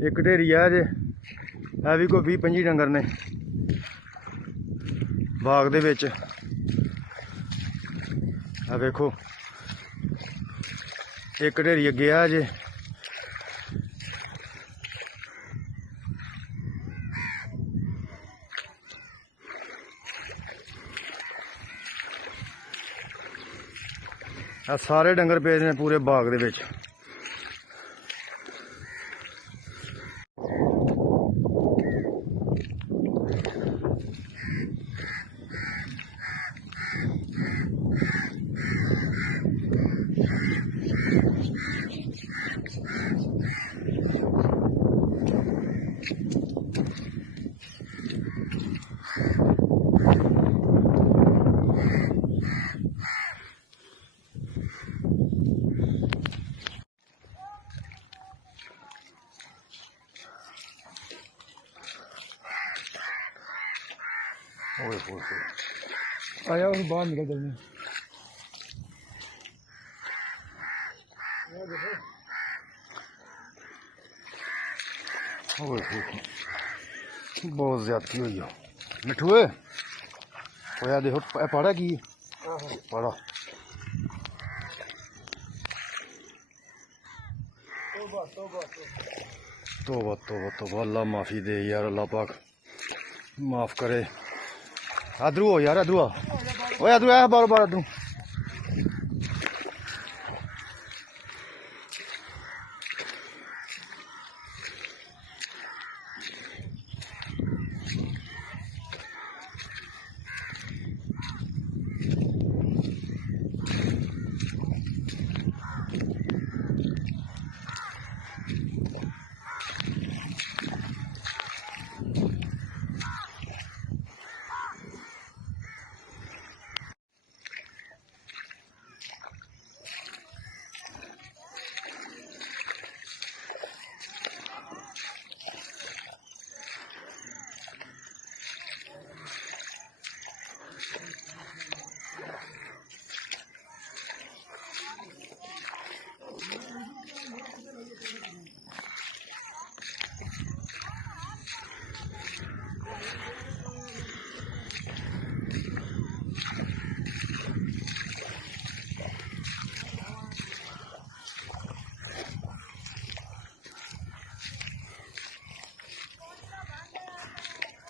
एक ढेरी है अजे है भी कोई 20-25 डंगर ने बाग दे विच। आ वेखो एक ढेरी अगे है अजे सारे डंगर पे ने पूरे बाग दे विच। आया और बाहर निकल जल्दी। बहुत ज्यादती हुई है मिठूए होया देखो पड़ा की पड़ा तौबा तौबा तौबा। अल्लाह माफ़ी दे यार, अल्लाह पाक माफ़ करे। अदरू हो यार, अदरू आ, ओए अदरू आ बार बार अदरू।